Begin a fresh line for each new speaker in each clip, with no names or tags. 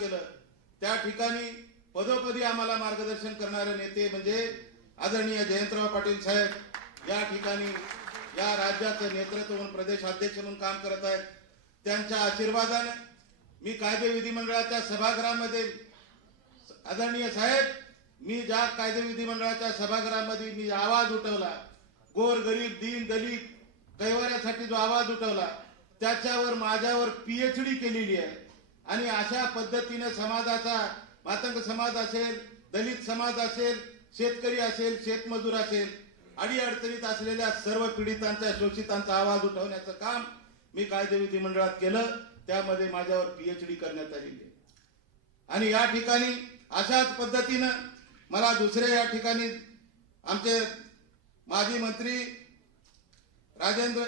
केलं. त्या ठिकाणी पदोपदी आम्हाला मार्गदर्शन करणारे नेते म्हणजे आदरणीय जयंतराव पाटील साहेब या ठिकाणी या राज्याचं नेतृत्व म्हणून प्रदेश अध्यक्ष म्हणून काम करत आहेत. त्यांच्या आशीर्वादाने मी कायदे विधिमंडळाच्या सभागृहामध्ये आदरणीय साहेब मी ज्या कायदे विधिमंडळाच्या सभागृहामध्ये मी आवाज उठवला गोर गरीब दीन दलित कैवाऱ्यासाठी जो आवाज उठवला त्याच्यावर माझ्यावर पीएचडी केलेली आहे. आणि अशा पद्धतीने समाजाचा मातंग समाज असेल दलित समाज असेल शेतकरी असेल शेतमजूर असेल अडीअडचणीत असलेल्या सर्व पीडितांचा शोषितांचा आवाज उठवण्याचं काम मी कायदे विधिमंडळात केलं. त्यामध्ये माझ्यावर पीएचडी करण्यात आलेली आहे. आणि या ठिकाणी अशाच पद्धतीनं मला दुसऱ्या या ठिकाणी आमचे माजी मंत्री राजेंद्र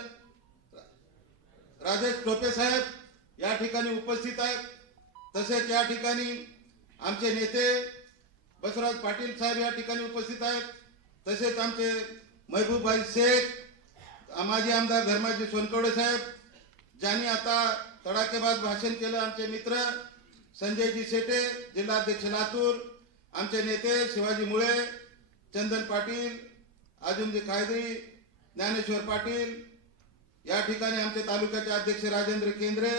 राजेश टोपे साहेब या ठिकाणी उपस्थित आहेत. तसेच या ठिकाणी आमचे नेते बसवराज पाटील साहेब या ठिकाणी उपस्थित आहेत. तसेच आमचे महबूबभाई शेख माजी आमदार धर्माजी सोनकवडे साहेब ज्यांनी आता तडाकेबाज भाषण केलं आमचे मित्र संजयजी शेटे जिल्हाध्यक्ष लातूर आमचे नेते शिवाजी मुळे चंदन पाटील अजूनजी खायदरी ज्ञानेश्वर पाटील या ठिकाणी आमचे तालुक्याचे अध्यक्ष राजेंद्र केंद्रे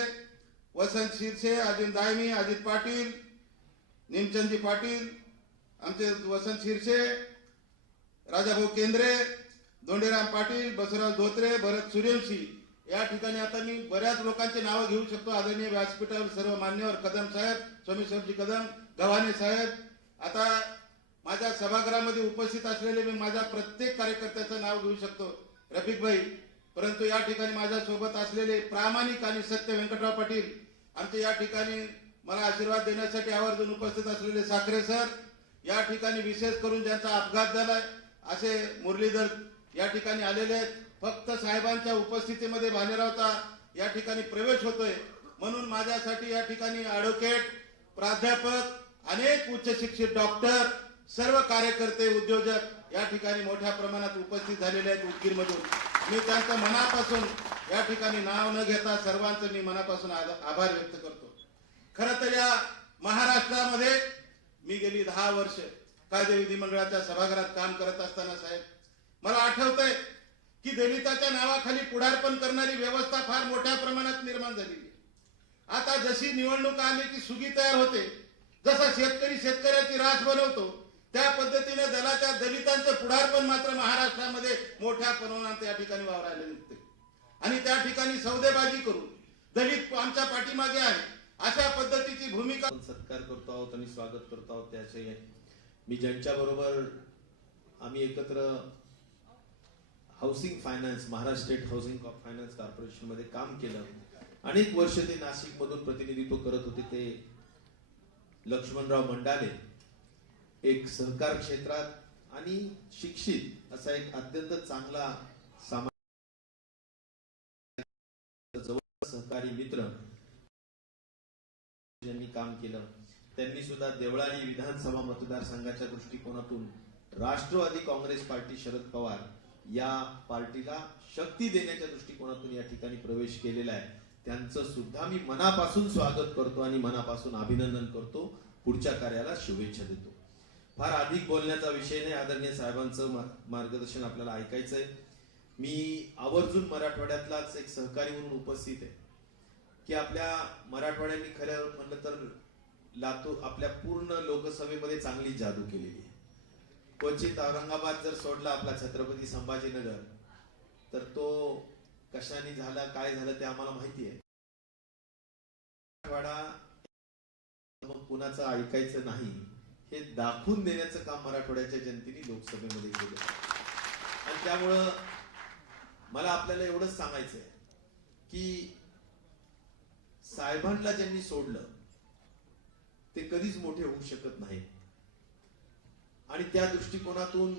वसंत शिरसे अजित दायमी अजित पाटील निमचंदी पाटील आमचे वसंत शिरसे राजाभाऊ केंद्रे दोंडेराम पाटील बसवराज धोत्रे भरत सूर्यवंशी. या ठिकाणी आता मी बऱ्याच लोकांची नावं घेऊ शकतो. आदरणीय व्यासपीठावर सर्व मान्यवर कदम साहेब सोमेश्वरजी कदम गव्हाणे साहेब. आता माझ्या सभागृहामध्ये उपस्थित असलेले मी माझ्या प्रत्येक कार्यकर्त्याचं नाव घेऊ शकतो. रफिक भाई परंतु या ठिकाणी माझ्या सोबत असलेले प्रामाणिक आणि सत्य व्यंकटराव पाटील आमचे या ठिकाणी मला आशीर्वाद देण्यासाठी आवर्जून उपस्थित असलेले साखरे सर या ठिकाणी विशेष करून ज्यांचा अपघात झालाय असे मुरलीधर या ठिकाणी आलेले आहेत. फक्त साहेबांच्या उपस्थितीमध्ये भालेरावचा या ठिकाणी प्रवेश होतोय. म्हणून माझ्यासाठी या ठिकाणी ऍडव्होकेट प्राध्यापक अनेक उच्च शिक्षित डॉक्टर सर्व कार्यकर्ते उद्योजक या ठिकाणी मोठ्या प्रमाणात उपस्थित झालेले आहेत. उदगीरमधून. मी त्यांचं मनापासून या ठिकाणी नाव न घेता सर्वांचं मी मनापासून आभार व्यक्त करतो. खर तर या महाराष्ट्रामध्ये मी गेली दहा वर्ष कायदे विधिमंडळाच्या सभागृहात काम करत असताना साहेब मला आठवतंय की दलिताच्या नावाखाली पुढारपण करणारी व्यवस्था फार मोठ्या प्रमाणात निर्माण झालेली आता जशी निवडणूक आली की सुगी तयार होते जसा शेतकरी शेतकऱ्याची रास बनवतो त्या पद्धतीने दलाच्या दलितांचं पुढारपण मात्र महाराष्ट्रामध्ये मोठ्या प्रमाणात त्या ठिकाणी वावरायला निघते आणि त्या ठिकाणी सौदेबाजी करून दलित आमच्या पाठीमागे आहे अशा पद्धतीची भूमिका
सत्कार करतो आहोत आणि स्वागत करतो आहोत त्याचे. मी ज्यांच्या बरोबर आम्ही एकत्र housing finance Maharashtra state housing finance कॉर्पोरेशनमध्ये काम केलं. अनेक वर्ष ते नाशिक मधून प्रतिनिधित्व करत होते ते लक्ष्मणराव मंडाले. एक सहकार क्षेत्रात आणि शिक्षित असा एक अत्यंत चांगला जवळ सहकारी मित्र ज्यांनी काम केलं त्यांनी सुद्धा देवळाली विधानसभा मतदारसंघाच्या दृष्टिकोनातून राष्ट्रवादी काँग्रेस पार्टी शरद पवार या पार्टीला शक्ती देण्याच्या दृष्टिकोनातून या ठिकाणी प्रवेश केलेला आहे. त्यांचं सुद्धा मी मनापासून स्वागत करतो आणि मनापासून अभिनंदन करतो. पुढच्या कार्याला शुभेच्छा देतो. फार अधिक बोलण्याचा विषय नाही आदरणीय साहेबांचं मार्गदर्शन आपल्याला ऐकायचंय मी आवर्जून मराठवाड्यातलाच एक सहकारी म्हणून उपस्थित आहे. की आपल्या मराठवाड्यांनी खरं म्हणलं तर लातूर आपल्या पूर्ण लोकसभेमध्ये चांगली जादू केलेली आहे. क्वचित औरंगाबाद जर सोडला आपला छत्रपती संभाजीनगर तर तो कशाने झाला काय झालं ते आम्हाला माहिती आहे. मराठवाडा मग कुणाचं ऐकायचं नाही. हे दाखवून देण्याचं काम मराठवाड्याच्या जनतेने लोकसभेमध्ये केलं. आणि त्यामुळं मला आपल्याला एवढंच सांगायचं आहे की साहेबांना ज्यांनी सोडलं ते कधीच मोठे होऊ शकत नाही आणि त्या दृष्टिकोनातून